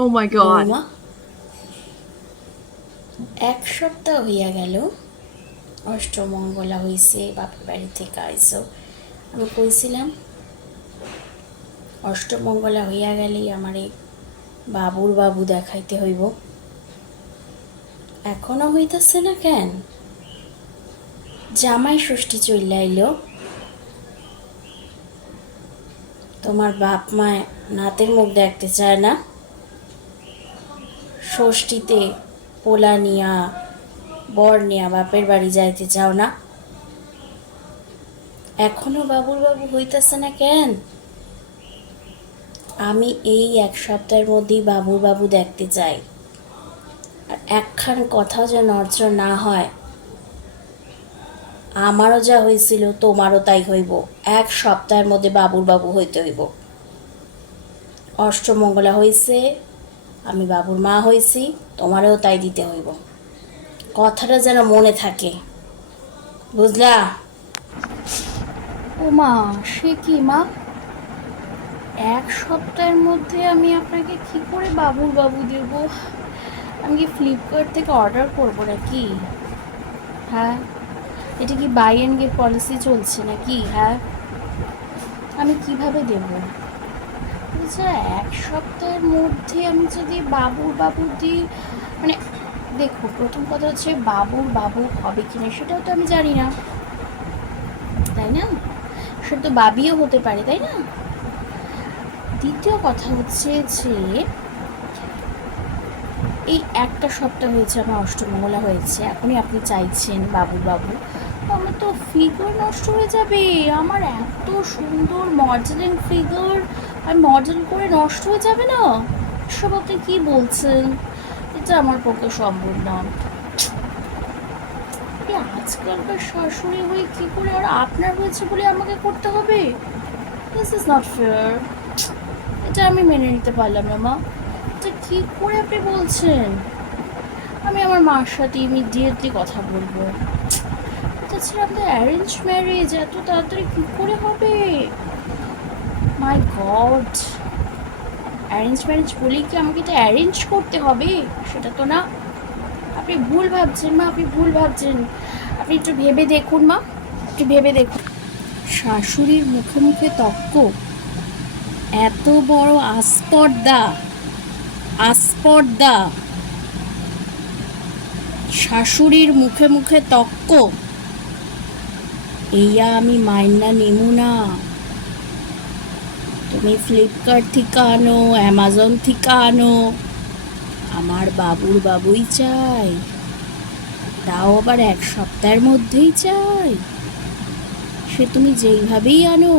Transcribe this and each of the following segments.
Oh my god. বৌমা, এক সপ্তাহ হইয়া গেল অষ্টমঙ্গলা হইছে, বাপের বাড়ি থেকে আইসো। আমি কইছিলাম অষ্টমঙ্গলা হইয়া গেলেই আমারে বাবুর বাবু দেখাইতে হইব। এখনো হইতাছে না কেন? জামাই ষষ্ঠী চইলা আইল, তোমার বাপ মা নাতের মুখ দেখতে চায় না। ষষ্ঠীতে পোলা নিয়া বর নিয়া বাপের বাড়ি যাইতে চাও না। এখনো বাবুর বাবু হইতাছে না কেন? আমি এই এক সপ্তাহের মধ্যেই বাবুর বাবু দেখতে চাই। আর একখান কথাও যেন নড়চড় না হয়। আমারও যা হয়েছিল তোমারও তাই হইব। এক সপ্তাহের মধ্যে বাবুর বাবু হইতে হইব। অষ্টমঙ্গলা হইছে, আমি বাবুর মা হইছি, তোমারও তাই দিতে হইব। কথাটা যেন মনে থাকে, বুঝলা? ও মা, সে কি মা, এক সপ্তাহের মধ্যে আমি আপনাকে কি করে বাবুর বাবু দেব? আমি কি ফ্লিপকার্ট থেকে অর্ডার করবো নাকি? হ্যাঁ, এটা কি বাই অ্যান্ড গেট পলিসি চলছে নাকি? হ্যাঁ, আমি কিভাবে দেব? আচ্ছা, এক সপ্তাহের মধ্যে আমি যদি বাবুর বাবু দিই, মানে দেখো, প্রথম কথা হচ্ছে বাবুর বাবু হবে কিনা সেটাও তো আমি জানি না, তাই না? সেটা তো বাবিও হতে পারে, তাই না? দ্বিতীয় কথা হচ্ছে যে এই একটা সপ্তাহ হয়েছে আমার অষ্টমঙ্গলা হয়েছে, এখনই আপনি চাইছেন বাবুর বাবু, আমার তো ফিগার নষ্ট হয়ে যাবে। আমার এত সুন্দর মডেলিং ফিগার আর মডেল করে নষ্ট হয়ে যাবে না? সব আপনি কি বলছেন? এটা আমার পক্ষে সম্ভব না। আজকালকার শাশুড়ি হয়ে কি করে আর আপনার হয়েছে বলে আমাকে করতে হবে? This is not fair. এটা আমি মেনে নিতে পারলাম না মা। এটা কি করে আপনি বলছেন? আমি আমার মার সাথে ইমিডিয়েটলি কথা বলবো। তাছাড়া আপনার অ্যারেঞ্জ ম্যারেজ এত তাড়াতাড়ি কী করে হবে? মাই গড, অ্যারেঞ্জ ম্যারেজ বলেই কি আমাকে এটা অ্যারেঞ্জ করতে হবে? সেটা তো না। আপনি ভুল ভাবছেন মা, আপনি ভুল ভাবছেন। আপনি একটু ভেবে দেখুন মা, একটু ভেবে দেখুন। শাশুড়ির মুখে মুখে তক্ক, এত বড় আস্পর্ধা, আস্পর্ধা, শাশুড়ির মুখে মুখে তক্ক, এইয়া আমি মাইনা নেমু না। তুমি ফ্লিপকার্ট থেকে আনো, অ্যামাজন থেকে আনো, আমার বাবুর বাবুই চাই, তাও আবার এক সপ্তাহের মধ্যেই চাই। সে তুমি যেইভাবেই আনো,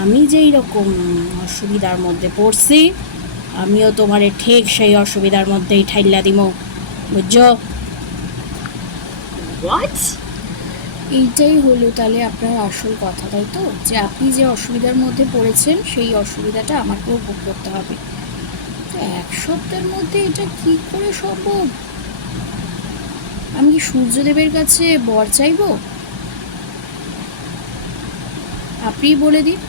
আমি যেই রকম অসুবিধার মধ্যে পড়ছি, আমিও তোমারে ঠিক সেই অসুবিধার মধ্যেই ঠাইলা দিমো, বুঝছো? What? এইটাই হলো তাহলে আপনার আসল কথা, তাই তো? যে আপনি যে অসুবিধার মধ্যে পড়েছেন সেই অসুবিধাটা আমাকেও ভোগ করতে হবে। তো এক সপ্তাহের মধ্যে এটা কি করে সম্ভব? আমি কি সূর্যদেবের কাছে বর চাইব? আপনিই বলে দিন।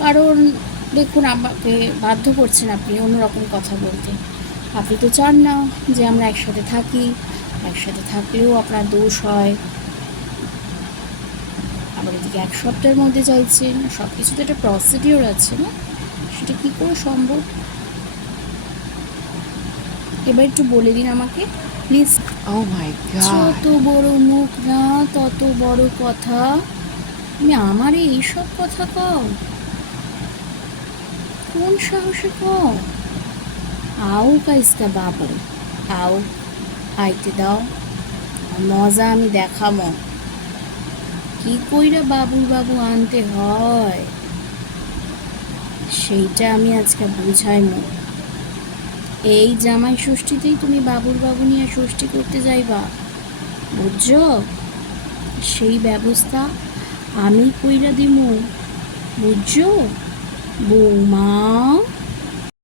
কারণ দেখুন, আমাকে বাধ্য করছেন আপনি অন্যরকম কথা বলতে। আপনি তো চান না যে আমরা একসাথে থাকি, একসাথে থাকলেও আপনার দোষ হয়। আবার এদিকে এক সপ্তাহের মধ্যে চাইছেন, সব কিছু তো একটা প্রসিডিওর আছে না? সেটা কী করে সম্ভব? এবার একটু বলে দিন আমাকে প্লিজ। Oh my যত god. বড় মুখ না তত বড় কথা। তুমি আমারে এইসব কথা কও? কোন সাহসে কও? আও কাইস্কা বাবু, আও, আইতে দাও, মজা আমি দেখামো কি কইরা বাবুর বাবু আনতে হয়, সেইটা আমি আজকে বুঝাইমু। এই জামাই ষষ্ঠীতেই তুমি বাবুর বাবু নিয়ে ষষ্ঠী করতে যাইবা, বুঝছো? সেই ব্যবস্থা আমি কইরা দিমু, বুঝছো বৌমা?